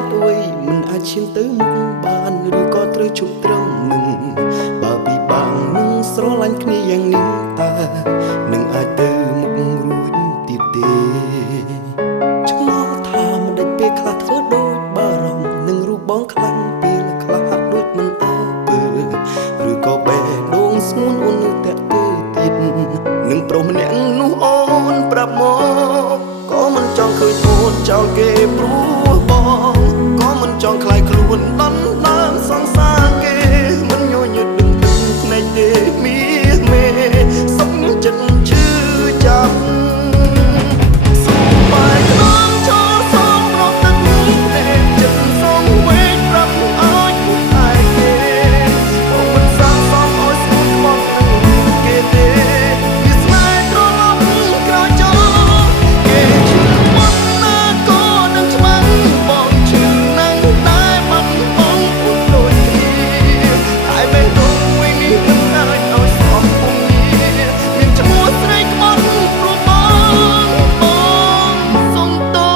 ตุអុយមិនអាចឈានទៅមុខបានឬក៏ត្រូវជប់ត្រឹមនឹងបើពីបាំងនឹងស្រឡាញ់គ្នាយ៉ាងនេះតើនឹងអាចទៅមុខរួចទៀតទេឆ្ងល់ថាមិនដេចពេលខ្លះធ្វើដូចបារម្ភនឹងរូបបងខ្លាំងពេលខ្លះហាក់ដូចមិនអើពើឬក៏បេះដូងស្ងួនអូននៅតែទៅទៀតនឹងប្រុសម្នាក់នោះអូនប្រាប់មកក៏មិនចង់ឃើញអូនចោលគេព្រោះបងក៏មិនចង់ខ្លាយខ្លួនដល់ដើមសង្សារគេមិនញញឹតដឹងភ្នែកទេមីមេសុខចិត្តឈឺចាប់បាយក្នុងចោលសំរត់ទឹកតែចិត្តសងវេកប្រាប់អើយពុកឯគេបងមិនសាងសមអើយស្មោះមកនឹងគេទេវាស្នេហ៍ត្រឡប់ក្រោយចោលគេឈឺមកណាក៏នឹងឆ្មាំងបងឈឺណាស់តែមិនបងពុកដូចគ្នាហើយបេះដូងមួយនេះមិនអាចឲ្យស្អប់ពុកមានឈ្មោះស្រីក្បត់ព្រោះបងសុំទោ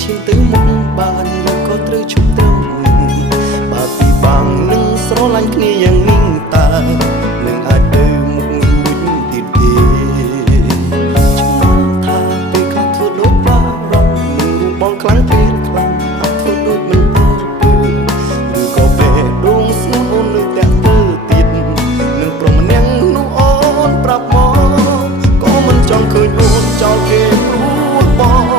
ឈានទៅមុខបានក៏ត្រូវជប់ត្រឹមបើពីបាំងនឹងស្រឡាញ់គ្នាយ៉ាងនេះតើនឹងអាចទៅមុខរួចទៀតទេឆ្ងល់ថាពេលខ្លះធ្វើដូចបារម្ភនឹងរូបបងខ្លាំងពេលខ្លាំងហាក់ធ្វើដូចមិនអើពើឬក៏បេះដូងស្ងួនអូននៅតែទៅទៀតនឹងប្រុសម្នាក់នោះអូនប្រាប់មកក៏មិនចង់ឃើញអូនចោលគេព្រោះបង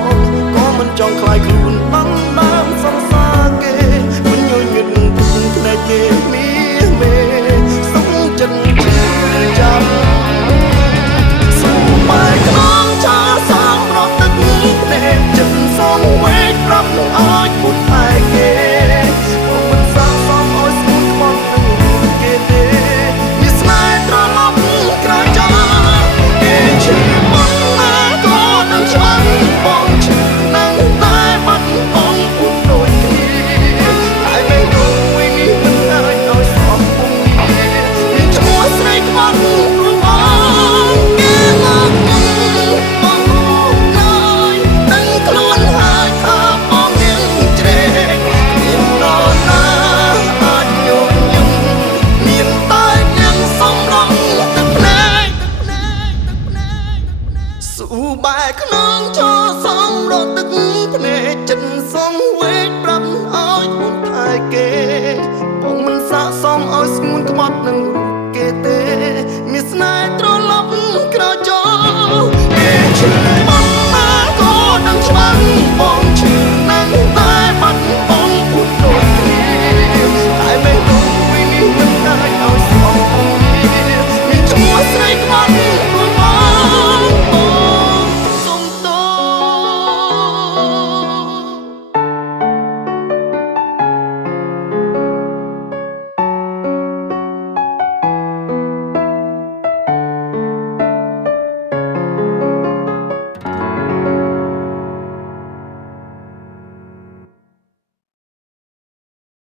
ចង់ខ្លាយខ្លួនដល់ដើមសង្សារគេមិនញញឹតនឹងភ្នែកគេមីមេសុខចិត្តឈឺចាប់ស្បាយក្នុងចោលសំរត់ទឹកភ្នែកចិត្តសងវេកប្រាប់នឹងអើយពុតឯគេបងមិនសាងសមឲ្យស្ងួនខ្មត់នឹងគេទេមានស្នេហ៍ត្រឡប់ក្រោយចោលគេឈឺមកណាក៏នឹងឆ្មាំងបងឈឺបែកក្នុងចោលសំរត់ទឹកភ្នែកចិត្តសងវេកប្រាប់ឲ្យពុនថែគេបងមិនស័ក្តិសមឲ្យស្ងួនក្បត់នឹងគេទេមានស្នេហ៍ត្រឡប់ក្រោយចោលគេឈឺ